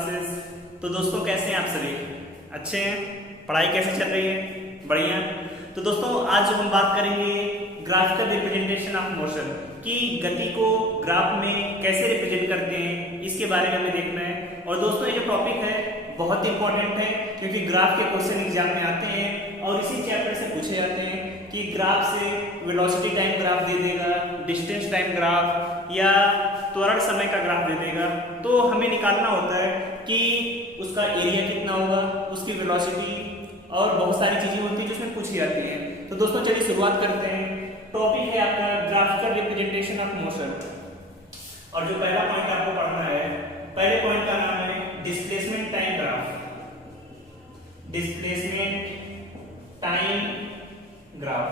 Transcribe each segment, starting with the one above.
Classes. तो दोस्तों कैसे हैं आप सभी? अच्छे हैं? पढ़ाई कैसे चल रही है? बढ़िया। तो दोस्तों आज हम बात करेंगे ग्राफिकल रिप्रेजेंटेशन ऑफ मोशन की गति को ग्राफ में कैसे रिप्रेजेंट करते हैं, इसके बारे में हमें देखना है। और दोस्तों ये जो टॉपिक है बहुत इंपॉर्टेंट है, क्योंकि ग्राफ के क्वेश्चन एग्जाम में आते हैं और इसी चैप्टर से पूछे जाते हैं कि ग्राफ से वेलोसिटी टाइम ग्राफ दे देगा, डिस्टेंस टाइम ग्राफ या त्वरण समय का ग्राफ दे देगा। तो हमें निकालना होता है कि उसका एरिया कितना होगा, उसकी वेलोसिटी और बहुत सारी चीजें होती हैं जो उसमें पूछी जाती हैं। तो दोस्तों चलिए शुरुआत करते हैं। टॉपिक है आपका ग्राफिकल रिप्रेजेंटेशन ऑफ मोशन। और जो पहला पॉइंट आपको पढ़ना है, पहले पॉइंट का नाम है displacement time graph. Displacement time graph,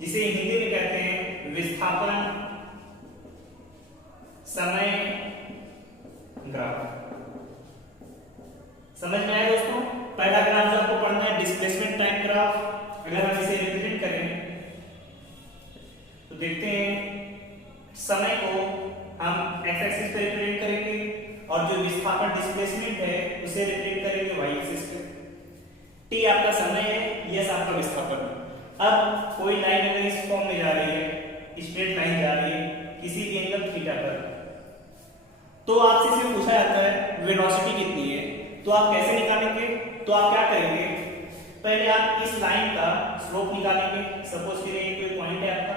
जिसे हिंदी में कहते हैं विस्थापन समय ग्राफ। समझ में आया दोस्तों? पहला ग्राफ जो आपको पढ़ना है डिस्प्लेसमेंट टाइम ग्राफ। अगर हम इसे रिप्रेजेंट करें तो देखते हैं समय को हम एक्स एक्सिस पे रिप्रेजेंट करेंगे और जो विस्थापन डिस्प्लेसमेंट है उसे रिप्रेजेंट करेंगे वाई एक्सिस पे। टी आपका समय है, यस आपका विस्थापन। अब कोई लाइन अगर इस फॉर्म में जा रही है, स्ट्रेट लाइन जा रही है किसी भी एंगल थीटा पर, तो आपसे इसमें पूछा जाता है वेलोसिटी कितनी है, तो आप कैसे निकालेंगे? तो आप क्या करेंगे, पहले आप इस लाइन का स्लोप निकालेंगे। सपोज करिए कोई पॉइंट है आपका,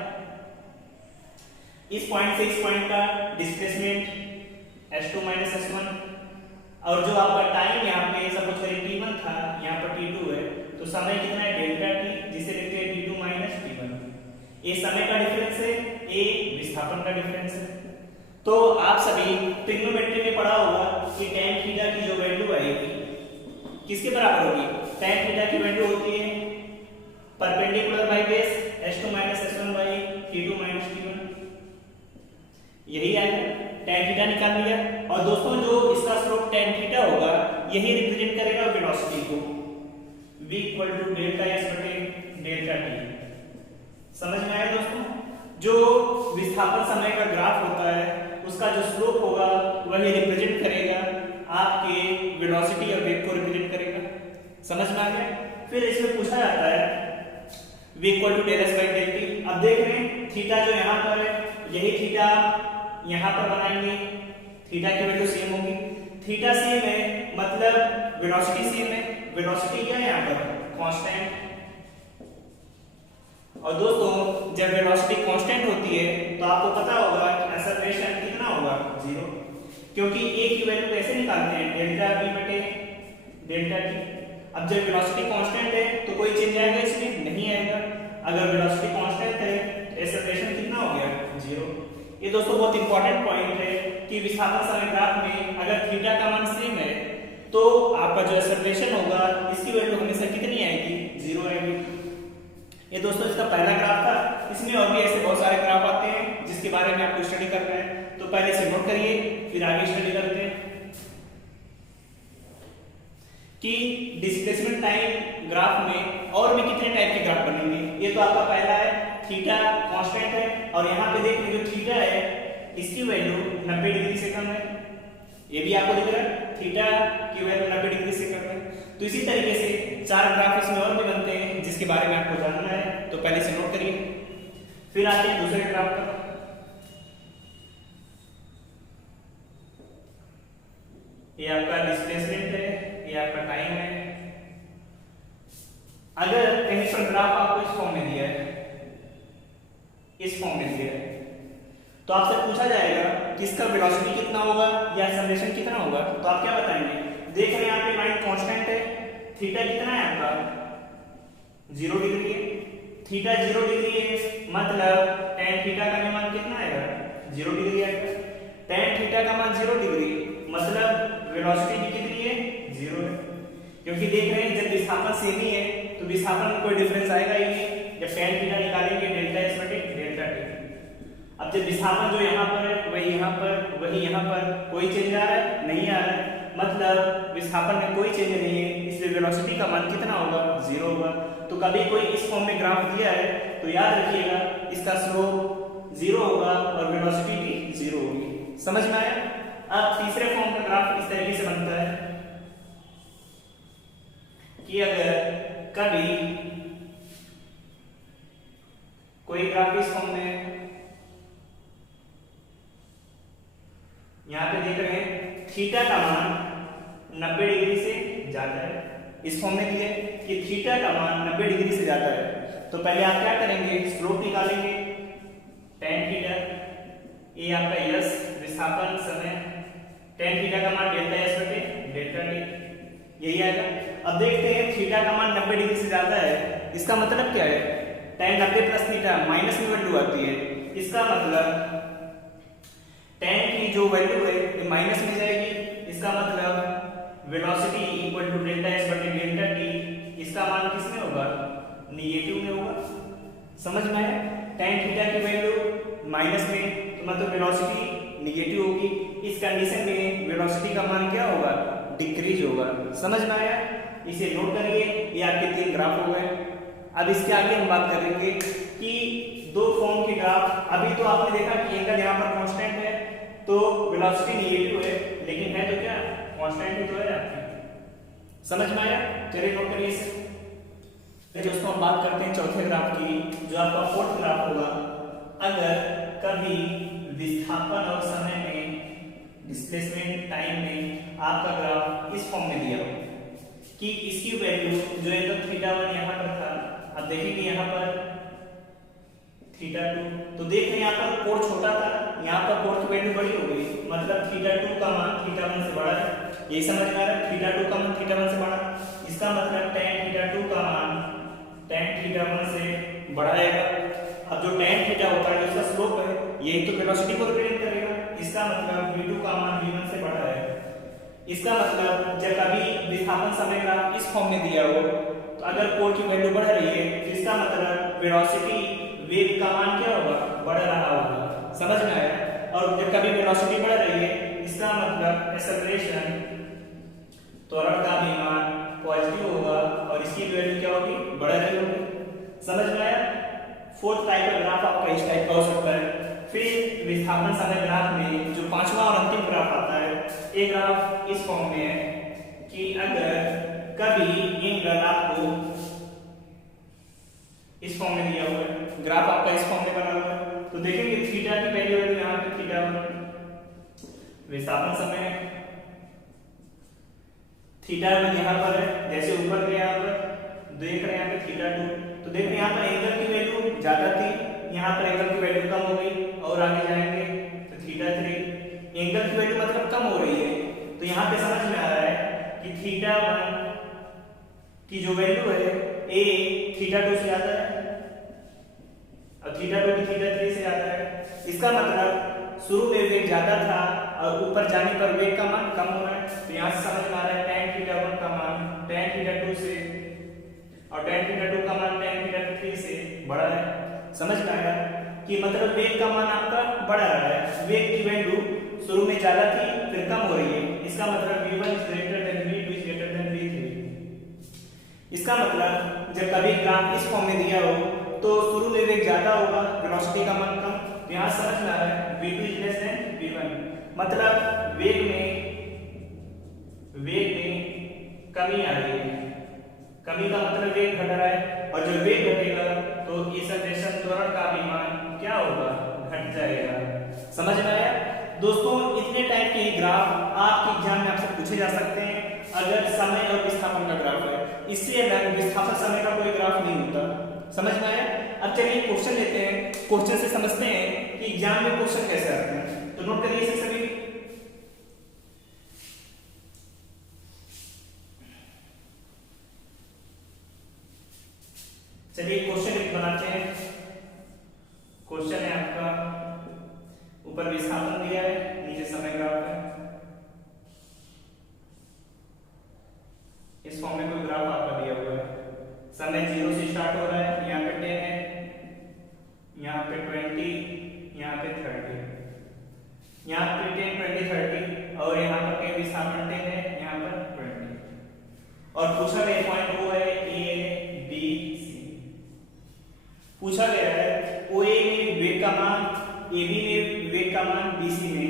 इस पॉइंट से इस पॉइंट का डिस्प्लेसमेंट s2 s1, और जो आपका टाइम यहाँ पे सपोज करिए t1 था, यहाँ पर t2 है, तो समय कितना है डेल्टा t, जिसे लिखते हैं t2 t1। ये समय का डिफरेंस है, ये विस्थापन का डिफरेंस है। तो आप सभी ट्रिग्नोमेट्री में पढ़ा होगा कि tan थीटा की जो वैल्यू आएगी किसके बराबर होगी? tan थीटा की वैल्यू होती है perpendicular by base s2 s1 bye t2 t1। यही आएगा, tan थीटा निकाल लिया। और दोस्तों जो इसका स्लोप tan थीटा होगा यही रिप्रेजेंट करेगा वेलोसिटी को, v = डेल्टा s बटे डेल्टा t। समझ में आया दोस्तों? जो विस्थापन समय का ग्राफ होता है उसका जो स्लोप होगा वही रिप्रेजेंट करेगा आपके वेलोसिटी और वेग को रिप्रेजेंट करेगा। समझ में आ गया? फिर इसमें पूछा जाता है v = del s by del t। अब देख रहे हैं थीटा जो यहाँ पर है, यही थीटा यहाँ पर बनाएंगे, थीटा की वैल्यू सेम होगी। थीटा सेम है मतलब वेलोसिटी सेम है। वेलोसिटी क्या है यहाँ पर? कांस्टेंट। और दोस्तों जब वेलोसिटी कांस्टेंट होती है तो आपको पता होगा एक्सेलरेशन कितना होगा? 0, क्योंकि a की वैल्यू कैसे निकालते हैं? डेल्टा v बटे डेल्टा t। अब जब वेलोसिटी कांस्टेंट है तो कोई चेंज आएगा इसमें? नहीं आएगा। अगर वेलोसिटी कांस्टेंट है तो एक्सेलरेशन कितना हो गया? 0। ये दोस्तों बहुत इंपॉर्टेंट पॉइंट है कि विस्थापन समय ग्राफ में अगर थीटा का मान सेम है तो आपका जो एक्सेलरेशन होगा इसकी वैल्यू हमेशा कितनी आएगी? 0 आएगी। ये दोस्तों इसका पहला ग्राफ था। इसमें और भी ऐसे बहुत सारे ग्राफ आते हैं जिसके बारे में आपको स्टडी करना है, तो पहले से नोट करिए फिर आगे स्टडी करते हैं कि डिस्प्लेसमेंट टाइम ग्राफ में और भी कितने टाइप के ग्राफ बनेंगे। ये तो आपका पहला है, थीटा कांस्टेंट है और यहाँ पे देखिए जो थीटा है इसकी वैल्यू 90 डिग्री से कम है। ये भी आपको दिख रहा है थीटा की वैल्यू 90 डिग्री से कम है। तो इसी तरीके से 4 ग्राफ इसमें और भी बनते हैं जिसके बारे में आपको जानना है, तो पहले से नोट करिए। फिर आते हैं दूसरे ग्राफ पर। ये आपका डिस्प्लेसमेंट है, ये आपका टाइम है। अगर कहीं पर ग्राफ आपको इस फॉर्म में दिया है, इस फॉर्म में दिया है, तो आपसे पूछा जाएगा कि इसका वेलोसिटी कितना होगा या एक्सेलरेशन कितना होगा, तो आप क्या बताएंगे? देख रहे हैं यहाँ पे लाइन कांस्टेंट है, थीटा कितना है आपका? 0 डिग्री है। थीटा 0 डिग्री है मतलब tan थीटा का मान कितना आएगा? 0 डिग्री आएगा। tan थीटा का मान 0 डिग्री मतलब वेलोसिटी भी कितनी है? 0 है। क्योंकि देख रहे हैं जब विस्थापन सेम ही है तो विस्थापन में कोई डिफरेंस आएगा ही नहीं। जब tan थीटा निकालेंगे डेल्टा s बटे डेल्टा t। अब जब विस्थापन जो यहाँ पर है वही यहाँ पर, वही यहाँ पर, कोई चेंज आ रहा है? नहीं आ रहा है, मतलब विस्थापन में कोई चेंज नहीं है, इसलिए वेलोसिटी का मान कितना होगा? 0 होगा। तो कभी कोई इस फॉर्म में ग्राफ दिया है तो याद रखिएगा इसका स्लोप 0 होगा और वेलोसिटी भी 0 होगी। समझ में आया? अब तीसरे फॉर्म का ग्राफ इस तरीके से बनता है कि अगर कभी कोई ग्राफ इस फॉर्म में, यहां पे देख रहे हैं थीटा का मान 90 डिग्री से जाता है, इस फॉर्म में दिया है कि थीटा का मान 90 डिग्री से जाता है, तो पहले आप क्या करेंगे, स्लोप निकालेंगे tan थीटा, ये आपका यस विस्थापन समय, tan थीटा का मान डेल्टा एस बटे डेल्टा टी, यही आएगा। अब देखते हैं थीटा का मान 90 डिग्री से जाता है, इसका मतलब क्या है, tan 90 प्लस थीटा माइनस में वैल्यू आती है, इसका मतलब tan की जो वैल्यू है ये माइनस में जाएगी, इसका मतलब velocity equal to delta S बटे डेल्टा टी, इसका मान किसमें होगा, निगेटिव में होगा। समझ में आया, tan थीटा की वैल्यू माइनस में, तो मतलब वेलोसिटी निगेटिव होगी, इस कंडीशन में वेलोसिटी का मान क्या होगा, डिक्रीज होगा। समझ में आया, इसे नोट करिए, ये आपके 3 ग्राफ हो गए। अब इसके आगे हम बात करेंगे कि दो फॉर्म के ग्राफ, अभी तो आपने देखा कि एंगल यहाँ पर कांस्टेंट है तो वेलोसिटी निगेटिव है, लेकिन है तो क्या कांस्टेंट ही तो है आपकी। समझ में आया, चलिए नोट करिए इसे। दोस्तों हम बात करते हैं चौथे ग्राफ की, जो आपका फोर्थ ग्राफ होगा। अगर कभी विस्थापन और समय में, डिस्प्लेसमेंट टाइम में आपका ग्राफ इस फॉर्म में दिया हो कि इसकी वैल्यू जो एंगल θ1 यहाँ पर था, अब देखेंगे यहाँ पर θ2, तो देख रहे हैं यहाँ पर कोण छोटा था, यहाँ पर कोण की वैल्यू बड़ी हो गई, मतलब θ2 का मान θ1 से बड़ा है, यही समझ में आ रहा है, θ2 का मान θ1 से बड़ा, इसका मतलब tan θ2 का मान tan θ1 से बड़ा आएगा। अब जो tan θ होता है उसका स्लोप है, यही तो वेलोसिटी को रिप्रेजेंट करेगा, इसका मतलब v2 का मान v1 से बड़ा है। इसका मतलब जब कभी विस्थापन समय का इस फॉर्म में दिया हो, तो अगर कोण की वैल्यू बढ़ रही है तो इसका मतलब वेलोसिटी, वेग का मान क्या होगा, बढ़ रहा होगा। समझ में आया, और जब कभी वेलोसिटी बढ़ रही है इसका मतलब एक्सेलरेशन, त्वरण का भी मान पॉजिटिव होगा और इसकी वैल्यू क्या होगी, बढ़ रही होगी। समझ में आया, फोर्थ टाइप का ग्राफ आपका इस टाइप का हो सकता है। फिर विस्थापन समय ग्राफ में जो पांचवा और अंतिम ग्राफ आता है, एक ग्राफ इस फॉर्म में है कि अगर कभी एंगल आपको इस फॉर्म में दिया हुआ है, ग्राफ आपका इस फॉर्म में बना हुआ है, तो देखेंगे थीटा की वैल्यू है यहाँ पे θ1, विस्थापन समय θ1 यहाँ पर है, जैसे ऊपर के यहाँ पर देख रहे हैं यहाँ पे θ2, तो देख रहे हैं यहाँ पर एंगल की वैल्यू ज्यादा थी, यहाँ पर एंगल की वैल्यू कम हो गई, और आगे जाएंगे तो θ3, एंगल की वैल्यू मतलब कम हो रही है, तो यहाँ पे समझ में आ रहा है कि θ1 की जो वैल्यू है ए θ2 से ज्यादा है और θ2 की θ3 से ज्यादा है। इसका मतलब शुरू में वेग ज्यादा था और ऊपर जाने पर वेग का मान कम हो रहा है, तो यहाँ से समझ में आ रहा है tan θ1 का मान tan θ2 से और tan θ2 का मान tan θ3 से बड़ा है। समझ में आया कि मतलब वेग का मान आपका बढ़ रहा है, वेग की वैल्यू शुरू में ज्यादा थी फिर कम हो रही है, इसका मतलब v1 is greater than v2 is greater than v3। इसका मतलब जब कभी ग्राफ इस फॉर्म में दिया हो तो शुरू में वेग ज्यादा होगा, वेलोसिटी का मान कम, तो यहाँ समझ में आ रहा है v2 is less than v1, मतलब वेग में कमी आ रही है, कमी का मतलब वेग घट रहा है, और जब वेग घटेगा तो एक्सेलरेशन, त्वरण का भी मान क्या होगा, घट जाएगा। समझ में आया दोस्तों, इतने टाइप के ग्राफ आपके एग्जाम में आपसे पूछे जा सकते हैं अगर समय और विस्थापन का ग्राफ है, इससे अलग विस्थापन समय का कोई ग्राफ नहीं होता। समझ में आया, अब चलिए क्वेश्चन लेते हैं, क्वेश्चन से समझते हैं कि एग्जाम में क्वेश्चन कैसे आते हैं, तो नोट करिए इसे सभी। चलिए क्वेश्चन बनाते हैं। क्वेश्चन है आपका, ऊपर विस्थापन दिया है, नीचे समय ग्राफ है, इस फॉर्म में कोई ग्राफ आपका दिया हुआ है, समय 0 से स्टार्ट हो रहा है, यहाँ पे 10 है, यहाँ पे 20, यहाँ पे 30, यहाँ पे 10, 20, 30 और यहाँ पर के विस्थापन 10 है, यहाँ पर 20, और पूछा गया पॉइंट वो है ए बी सी। पूछा गया है OA में वेग का मान, AB में वेग का मान, BC में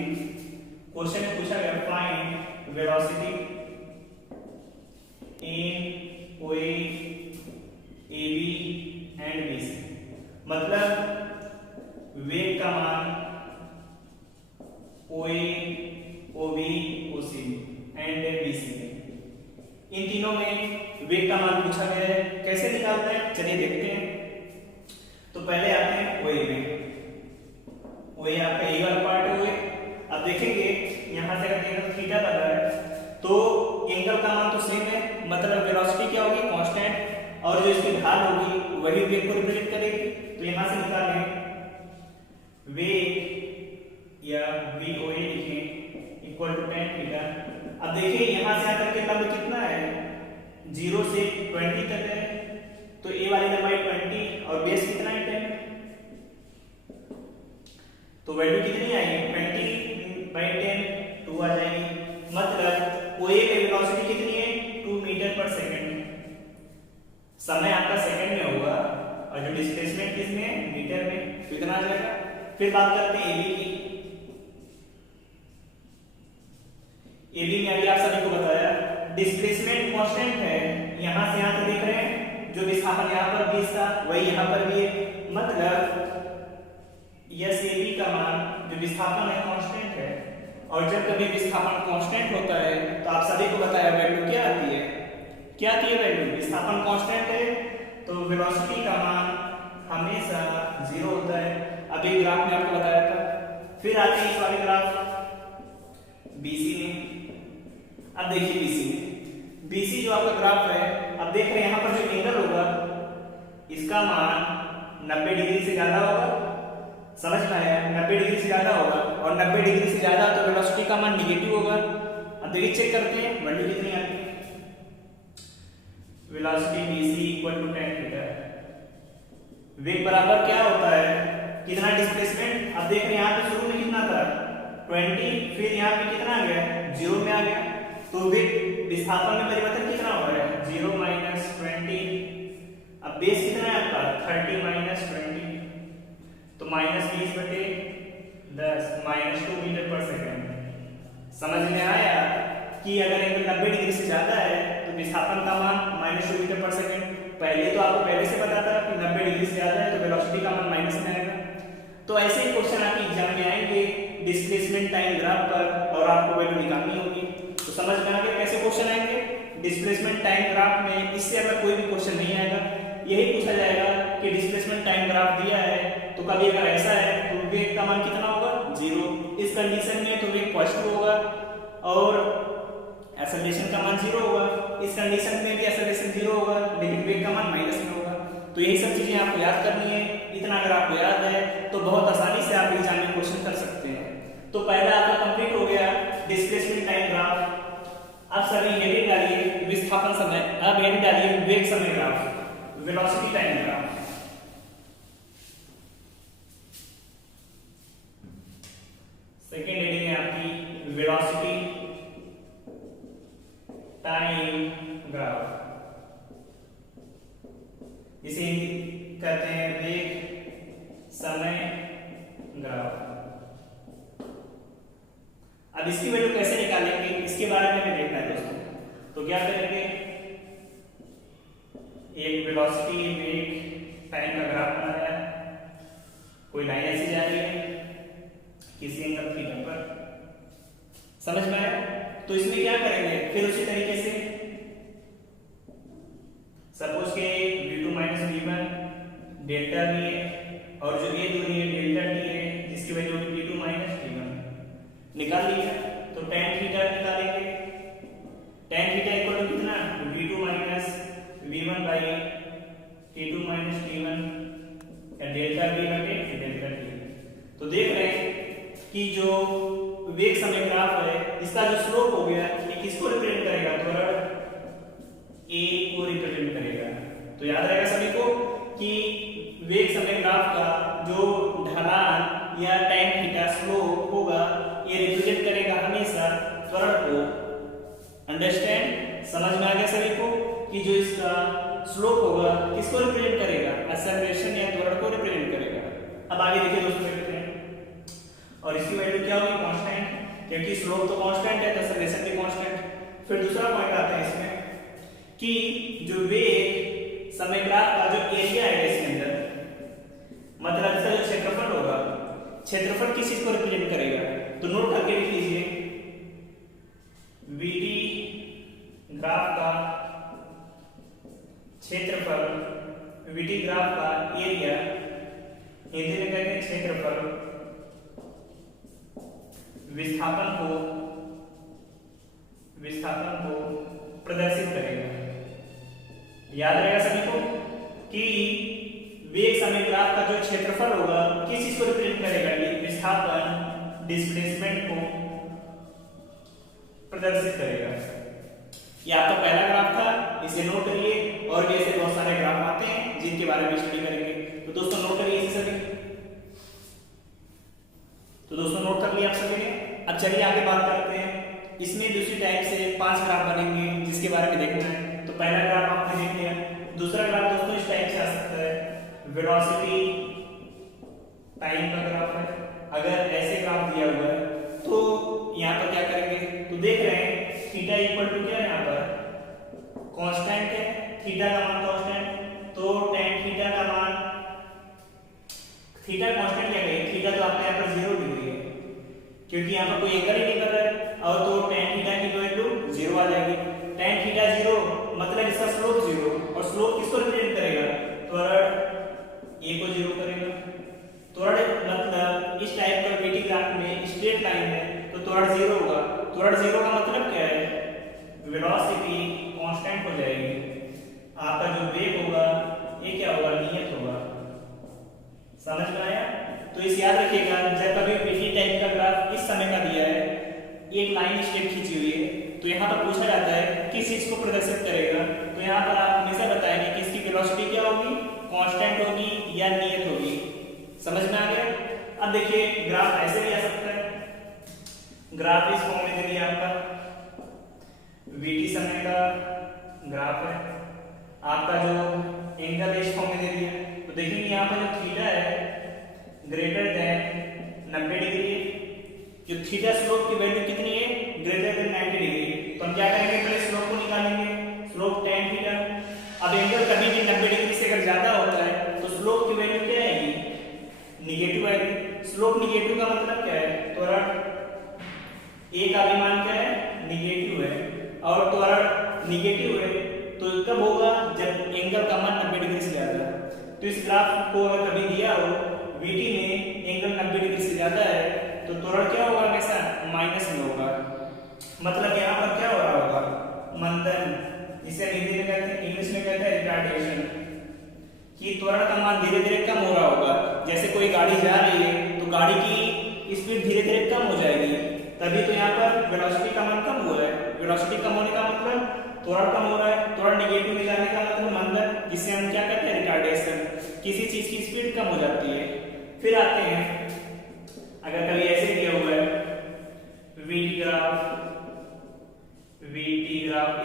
क्वेश्चन में पूछा गया फाइंड वेलोसिटी इन ओए एबी एंड बीसी, मतलब वेग का मान ओए ओबी ओसी एंड बीसी में, इन तीनों में वेग का मान पूछा गया है। कैसे निकालते हैं चलिए देखते हैं। तो पहले आते हैं ओए में। ओए आपका ए वाला पार्ट है ओए। अब देखेंगे यहां से अगर एंगल थीटा लगा है तो एंगल का मान तो सेम है, मतलब वेलोसिटी क्या होगी कांस्टेंट, और जो इसकी ढाल होगी वही वेग को रिप्रेजेंट करेगी। तो यहां से निकालें वेग या वी ओ ए लिखें इक्वल टू tan थीटा। अब देखिए यहां से आकर के लंब कितना है 0 से 20 तक है, तो ए वाली लंबाई 20 और बेस कितना है 10, तो वैल्यू कितनी आएगी 20/10 2 आ जाएगी। मतलब ओए पे वेलोसिटी कितनी है 2 मीटर पर सेकंड, समय आपका सेकंड में होगा और जो डिस्प्लेसमेंट किसमें है मीटर में, तो इतना आ जाएगा। फिर बात करते हैं एबी की। एबी में अभी आप सभी को बताया डिस्प्लेसमेंट कांस्टेंट है, यहां से यहां तक देख रहे हैं, जो विस्थापन यहां पर भी इसका वही यहां पर भी है, मतलब यस एबी का मान जो विस्थापन है कांस्टेंट है। और जब कभी विस्थापन कांस्टेंट होता है तो आप सभी को बताया वैल्यू क्या आती है, क्या आती है वैल्यू, विस्थापन कांस्टेंट है तो वेलोसिटी का मान हमेशा 0 होता है। अभी ग्राफ में आपको बताया था। फिर आते हैं इस वाले ग्राफ बीसी में। अब देखिए बीसी जो आपका ग्राफ है, अब देख रहे हैं यहां पर जो एंगल होगा इसका मान 90 डिग्री से ज्यादा होगा, समझ में आया, 90 डिग्री से ज्यादा होगा, और 90 डिग्री से ज्यादा तो वेलोसिटी का मान नेगेटिव होगा। अब देखिए चेक करते हैं वैल्यू कितनी आती है, velocity BC equal to tan theta. वेग बराबर क्या होता है कितना डिस्प्लेसमेंट, अब देख रहे हैं यहां पे शुरू में कितना था 20, फिर यहां पे कितना आ गया 0 में आ गया, तो वेग विस्थापन में परिवर्तन कितना हो रहा है 0 - 20। अब बेस कितना है आपका 30 - 20, तो -20/10 -2 मीटर पर सेकंड। समझ में आया कि अगर एंगल 90 डिग्री से ज्यादा है तो विस्थापन का मान -2 मीटर पर सेकंड। पहले तो आपको पहले से पता था कि 90 डिग्री से ज्यादा है तो वेलोसिटी का मान माइनस में आएगा। तो ऐसे ही क्वेश्चन आपके एग्जाम में आएंगे डिस्प्लेसमेंट टाइम ग्राफ पर, और आपको वैल्यू निकालनी होगी। तो समझ में आ गया कैसे क्वेश्चन आएंगे डिस्प्लेसमेंट टाइम ग्राफ में। इससे अगर कोई भी क्वेश्चन नहीं आएगा, यही पूछा जाएगा कि डिस्प्लेसमेंट टाइम ग्राफ दिया है तो कभी अगर ऐसा है तो वेग का मान कितना होगा 0, इस कंडीशन में तो वेग पॉजिटिव होगा और एक्सेलरेशन का मान 0 होगा, इस कंडीशन में भी एक्सेलरेशन 0 होगा लेकिन वेग का मान माइनस में होगा। तो यही सब चीजें आपको याद करनी है। इतना अगर आपको याद है तो बहुत आसानी से आप एग्जाम में क्वेश्चन कर सकते हैं। तो पहला आपका कंप्लीट हो गया डिस्प्लेसमेंट टाइम ग्राफ। अब सभी हेडिंग डालिए विस्थापन समय, अब हेडिंग डालिए वेग समय graph, velocity time graph. Second heading है आपकी वेलोसिटी टाइम ग्राफ, जिसे कहते हैं वेग समय ग्राफ। अब इसकी वैल्यू कैसे निकालेंगे इसके बारे में हमें देखना है दोस्तों। तो क्या करेंगे, एक वेलोसिटी वेग टाइम का ग्राफ बनाया, कोई लाइन ऐसी जा रही है किसी एंगल थीटा पर, समझ में आया। तो इसमें क्या करेंगे फिर उसी तरीके से सपोज के v2 - v1 डेल्टा v है और जो ये दूरी है डेल्टा t है जिसकी वैल्यू v2 - v1 निकाल लिया। तो tan थीटा निकालेंगे, tan थीटा इक्वल टू कितना v2 - v1 by t2 - t1 या डेल्टा v बटे डेल्टा t। तो देख रहे हैं कि जो वेग समय ग्राफ है इसका जो स्लोप हो गया ये किसको रिप्रेजेंट करेगा, त्वरण a को रिप्रेजेंट करेगा। तो याद रहेगा सभी को कि वेग समय ग्राफ का जो ढलान या tan थीटा स्लोप होगा ये रिप्रेजेंट करेगा हमेशा त्वरण को। अंडरस्टैंड, समझ में आ गया सभी को कि जो इसका स्लोप होगा किसको रिप्रेजेंट करेगा, एक्सेलरेशन या त्वरण को रिप्रेजेंट करेगा। अब आगे देखिए दोस्तों देखते हैं, और इसकी वैल्यू क्या होगी कांस्टेंट। क्योंकि स्लोप तो कांस्टेंट है तो एक्सेलरेशन भी कांस्टेंट। फिर दूसरा पॉइंट आता है इसमें कि जो वेग समय ग्राफ का जो एरिया है इसके अंदर, मतलब इसका जो क्षेत्रफल होगा, क्षेत्रफल किस चीज को रिप्रेजेंट करेगा, तो नोट करके लिख लीजिए वीटी ग्राफ का क्षेत्रफल, वीटी ग्राफ का एरिया, हिंदी में कहते हैं क्षेत्रफल, विस्थापन को प्रदर्शित करेगा। याद रहेगा सभी को कि वेग समय ग्राफ का जो क्षेत्रफल होगा किस चीज को रिप्रेजेंट करेगा, विस्थापन डिस्प्लेसमेंट को प्रदर्शित करेगा। ये आपका पहला ग्राफ था, इसे नोट करिए। और भी ऐसे बहुत सारे ग्राफ आते हैं जिनके बारे में स्टडी करेंगे, तो दोस्तों नोट करिए इसे सभी। तो दोस्तों नोट कर लिया आप सभी ने। अब चलिए आगे बात करते हैं। इसमें दूसरी टाइप से 5 ग्राफ बनेंगे जिसके बारे में देखना है। तो पहला ग्राफ आपने देख लिया। दूसरा ग्राफ दोस्तों इस टाइप से आ सकता है, वेलोसिटी टाइम का ग्राफ है। अगर ऐसे ग्राफ दिया हुआ है तो यहाँ पर क्या करेंगे, तो देख रहे हैं थीटा इक्वल टू क्या है, यहाँ पर कांस्टेंट है, थीटा का मान कांस्टेंट, तो tan थीटा का मान, थीटा कांस्टेंट क्या है, थीटा तो आपका यहाँ पर 0 डिग्री है क्योंकि यहाँ पर कोई एंगल ही नहीं कर रहा है, और तो tan थीटा की वैल्यू 0 आ जाएगी। tan थीटा 0 मतलब इसका स्लोप 0, और स्लोप किसको रिप्रेजेंट करेगा, त्वरण a को 0 करेगा। त्वरण मतलब इस टाइप का वीटी ग्राफ में स्ट्रेट लाइन है तो त्वरण 0 होगा। त्वरण 0 का मतलब क्या है, वेलोसिटी कांस्टेंट हो जाएगी। आपका जो वेग होगा ये क्या होगा, नियत होगा। समझ में आया? तो इसे याद रखिएगा, जब कभी वीटी टाइप का ग्राफ इस समय का दिया है, एक लाइन स्ट्रेट खींची हुई है, तो यहाँ पर पूछा जाता है किस चीज को प्रदर्शित करेगा, तो यहाँ पर आप हमेशा बताएंगे कि इसकी वेलोसिटी क्या होगी, कांस्टेंट होगी या नियत होगी। समझ में आ गया? अब देखिए ग्राफ ऐसे भी आ सकता है। ग्राफ इस फॉर्म में दे दिया आपका, वीटी समय का ग्राफ है, आपका जो एंगल इस फॉर्म में दे दिया। तो देखेंगे यहाँ पर जो थीटा है ग्रेटर देन 90 डिग्री, जो थीटा स्लोप की वैल्यू कितनी है, ग्रेटर देन 90 डिग्री। तो हम क्या करेंगे, पहले स्लोप को निकालेंगे, स्लोप tan थीटा। अब एंगल कभी भी 90 डिग्री से अगर ज्यादा होता है तो स्लोप की वैल्यू क्या आएगी, निगेटिव आएगी। स्लोप निगेटिव का मतलब क्या है, त्वरण a का भी मान क्या है, निगेटिव है, और त्वरण निगेटिव है तो कब होगा, जब एंगल का मान 90 डिग्री से ज्यादा है। तो इस ग्राफ को अगर कभी दिया हो VT में एंगल 90 डिग्री से ज्यादा है तो त्वरण क्या होगा, हमेशा माइनस में होगा। मतलब यहाँ पर क्या हो रहा होगा, मंदन, जिसे हिंदी में कहते हैं, इंग्लिश में कहते हैं रिटार्डेशन, कि त्वरण का मान धीरे धीरे कम हो रहा होगा। जैसे कोई गाड़ी जा रही है तो गाड़ी की स्पीड धीरे धीरे कम हो जाएगी, तभी तो यहाँ पर वेलोसिटी का मान कम हुआ है। वेलोसिटी कम होने का मतलब त्वरण कम हो रहा है, त्वरण निगेटिव में जाने का मतलब मंदन, जिसे हम क्या कहते हैं, रिटार्डेशन, किसी चीज की स्पीड कम हो जाती है। फिर आते हैं, अगर कभी ऐसे दिया हुआ है वीटी ग्राफ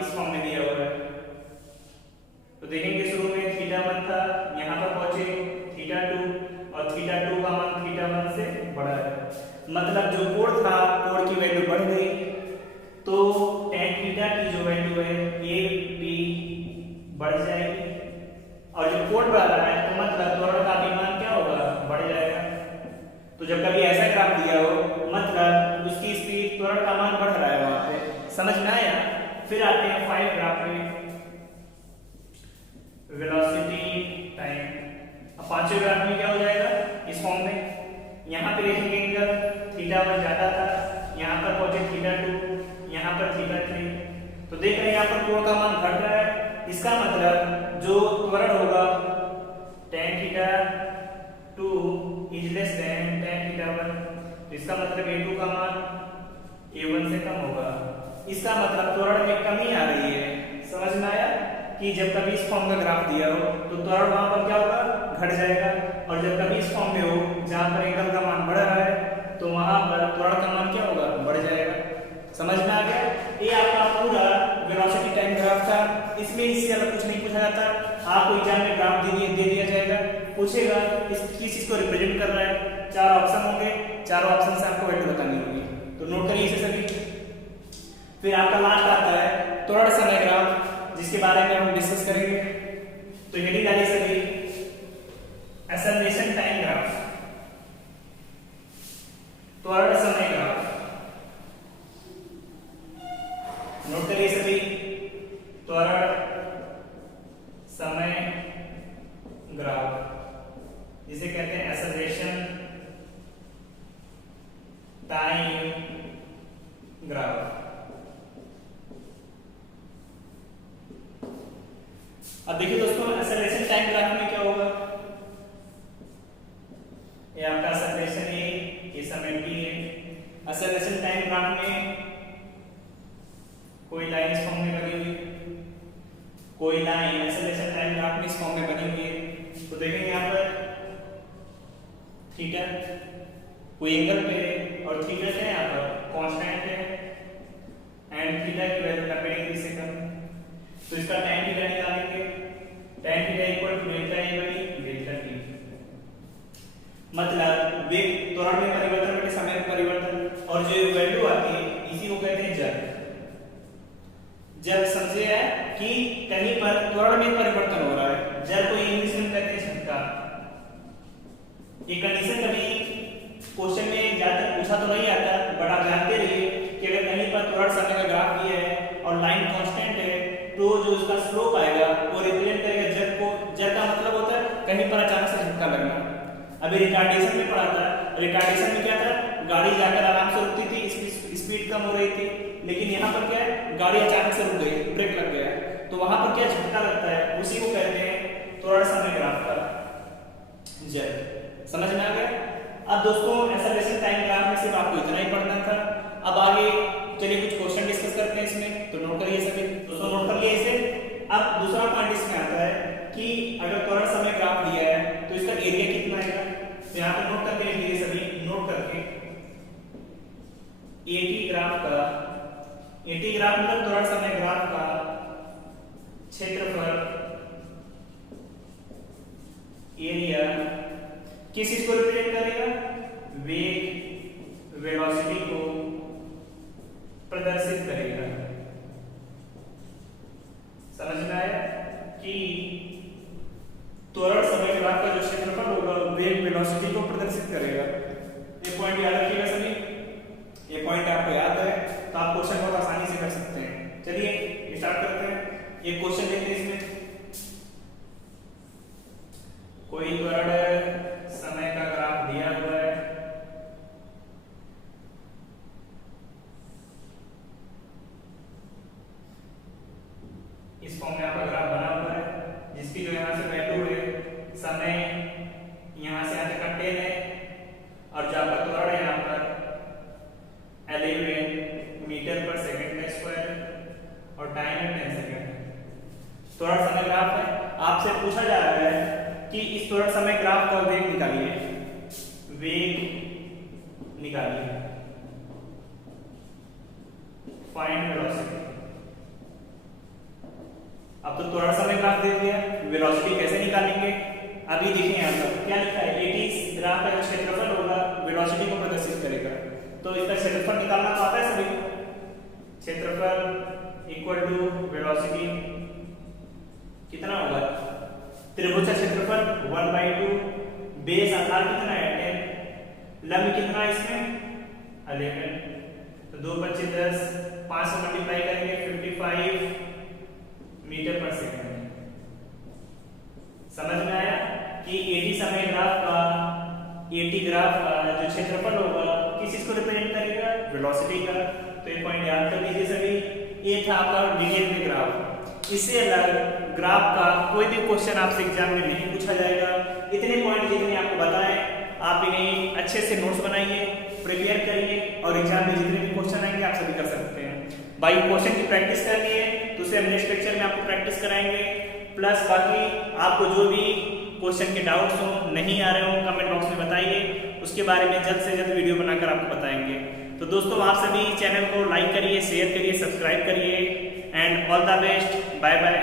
इस फॉर्म में दिया हुआ है, तो देखेंगे शुरू में थीटा 1 था, यहाँ पर पहुंचे थीटा 2, और थीटा 2 का मान थीटा 1 से बड़ा है। मतलब जो कोण था, कोण की वैल्यू बढ़ गई, तो tan थीटा की जो वैल्यू है ये भी बढ़ जाएगी, और जब कोण बढ़ रहा है तो मतलब त्वरण का भी मान क्या होगा, बढ़ जाएगा। तो जब कभी ऐसा ग्राफ दिया हो मतलब उसकी स्पीड, त्वरण का मान बढ़ रहा है वहां पे। समझ में आया? फिर आते हैं 5 ग्राफ में, वेलोसिटी टाइम। अब पांचवें ग्राफ में क्या हो जाएगा, इस फॉर्म में यहाँ पे देखेंगे एंगल थीटा 1 ज्यादा था, यहाँ पर पहुंचे थीटा 2, यहाँ पर थीटा 3, तो देख रहे हैं यहाँ पर कोण का मान घट रहा है। इसका मतलब जो त्वरण होगा tan theta 2 is less than tan theta 1, तो इसका मतलब a2 का मान a1 से कम होगा। इसका मतलब त्वरण में कमी आ रही है। समझ में आया कि जब कभी इस फॉर्म का ग्राफ दिया हो तो त्वरण वहां पर क्या होगा, घट जाएगा, और जब कभी इस फॉर्म में हो जहां पर एंगल का मान बढ़ रहा है तो वहां पर त्वरण का मान क्या होगा, बढ़ जाएगा। समझ में आ गया? ये आपका पूरा वेलोसिटी टाइम ग्राफ था। इसमें इससे अलग कुछ नहीं पूछा जाता। आपको एग्जाम में ग्राफ दे दिया जाएगा, पूछेगा इस किस चीज को रिप्रेजेंट कर रहा है, 4 ऑप्शन होंगे, चारों ऑप्शन से आपको वैल्यू बतानी होगी। तो तो नोट करिए इसे सभी। फिर आपका लास्ट आता है त्वरण समय ग्राफ, जिसके बारे में हम डिस्कस करेंगे। तो हेडिंग डालिए सभी एक्सेलरेशन टाइम ग्राफ, त्वरण समय ग्राफ। नोट करिए सभी त्वरण समय ग्राफ, जिसे कहते हैं एक्सेलरेशन टाइम ग्राफ। अब देखिए दोस्तों, एक्सेलरेशन टाइम ग्राफ में क्या होगा, ये आपका एक्सेलरेशन ए, ये समय टी है। एक्सेलरेशन टाइम ग्राफ में कोई लाइन इस फॉर्म में बनी हुई है, कोई लाइन एक्सेलरेशन टाइम ग्राफ में इस फॉर्म में बनी हुई है। तो देखेंगे यहाँ पर थीटा कोई एंगल पे और थीटा क्या है यहाँ पर कांस्टेंट है एंड थीटा की वैल्यू 90 डिग्री से कम है। तो इसका tan थीटा निकालेंगे, tan theta equal to delta A by delta T. मतलब वेग त्वरण में परिवर्तन बटे समय में परिवर्तन, और जो वैल्यू आती है इसी को कहते हैं जड़। जड़ समझे है कि कहीं पर त्वरण में परिवर्तन हो रहा है, जड़ को इंग्लिश में कहते हैं झटका। ये कंडीशन कभी क्वेश्चन में ज्यादा पूछा तो नहीं आता, बट आप जानते रहिए कि अगर कहीं पर त्वरण समय का ग्राफ दिया है और लाइन कांस्टेंट है, तो जो उसका स्लोप आएगा वो रिप्रेजेंट करेगा जड़ को। जड़ का मतलब होता है कहीं पर अचानक से झटका लगना। अभी रिटार्डेशन में पढ़ा था, रिटार्डेशन में क्या था, गाड़ी जाकर आराम से रुकती थी, स्पीड कम हो रही थी, लेकिन यहाँ पर क्या है, गाड़ी अचानक से रुक गई, ब्रेक लग गया, तो वहां पर क्या झटका लगता है, उसी को कहते हैं त्वरण समय ग्राफ का जड़। समझ में आ गया। अब दोस्तों एक्सेलरेशन टाइम ग्राफ में सिर्फ आपको इतना ही पढ़ना था। अब आगे चलिए कुछ क्वेश्चन डिस्कस करते हैं इसमें, तो नोट करिए सभी दोस्तों, नोट कर लिए इसे। अब दूसरा पॉइंट इसमें आता है कि अगर त्वरण समय ग्राफ दिया है तो इसका एरिया कितना आएगा। तो यहाँ पे नोट करके लिख लीजिए सभी, नोट करके एटी ग्राफ का, एटी ग्राफ मतलब त्वरण समय ग्राफ का क्षेत्रफल एरिया किस चीज को रिप्रेजेंट करेगा, वेग वेलोसिटी को प्रदर्शित करेगा। समझ में आया कि त्वरण समय ग्राफ का जो क्षेत्रफल होगा वेग वेलोसिटी को प्रदर्शित करेगा। ये पॉइंट याद रखिएगा सभी, ये पॉइंट आपको याद है तो आप क्वेश्चन बहुत आसानी से कर सकते हैं। चलिए स्टार्ट करते हैं। ये क्वेश्चन देखते हैं, इसमें कोई त्वरण समय का ग्राफ दिया हुआ है, इस फॉर्म में आपका ग्राफ बना हुआ है, जिसकी जो यहाँ से वैल्यू है समय यहाँ से यहाँ तक का 10 है, और जो आपका त्वरण है यहाँ पर 11 मीटर पर सेकंड का स्क्वायर और टाइम है 10 सेकंड। त्वरण समय ग्राफ है, आपसे पूछा जा रहा है कि इस त्वरण समय ग्राफ का वेग निकालिए, वेग निकालिए, फाइंड वेलोसिटी। अब तो त्वरण समय ग्राफ दे दिया, वेलोसिटी कैसे निकालेंगे अभी देखिए। यहाँ पर क्या लिखा है, 80 ग्राफ का जो क्षेत्रफल होगा वेलोसिटी को प्रदर्शित करेगा। तो इसका क्षेत्रफल निकालना तो आता है सभी को, क्षेत्रफल इक्वल टू वेलोसिटी कितना होगा, त्रिभुज का क्षेत्रफल 1/2, बेस आधार कितना है 10, लंब कितना है इसमें 11, तो 2 25 10, 5 से मल्टीप्लाई करेंगे 55 मीटर पर सेकंड। समझ में आया कि 80 समय ग्राफ का, 80 ग्राफ का जो क्षेत्रफल होगा किस चीज को रिप्रेजेंट करेगा, वेलोसिटी का। तो ये पॉइंट याद कर लीजिए सभी। ये था आपका डिटेल में ग्राफ। इससे अलग ग्राफ का कोई भी क्वेश्चन आपसे एग्जाम में नहीं पूछा जाएगा। इतने पॉइंट जितने आपको बताएं आप इन्हें अच्छे से नोट्स बनाइए, प्रिपेयर करिए, और एग्जाम में जितने भी क्वेश्चन आएंगे आप सभी कर सकते हैं। बाई क्वेश्चन की प्रैक्टिस करनी है तो उसे हम नेक्स्ट लेक्चर में आपको प्रैक्टिस कराएंगे। प्लस बाकी आपको जो भी क्वेश्चन के डाउट्स हो, नहीं आ रहे हो, कमेंट बॉक्स में बताइए, उसके बारे में जल्द से जल्द वीडियो बनाकर आपको बताएंगे। तो दोस्तों आप सभी चैनल को लाइक करिए, शेयर करिए, सब्सक्राइब करिए, and all the best, bye bye.